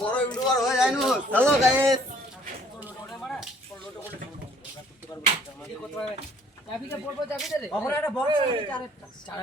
বড় ইউটিউবার হয়ে যায় না হ্যালো গাইস কত টাকা চাবিটা বলব চাবিটা রে। অপর একটা বক্স আছে চার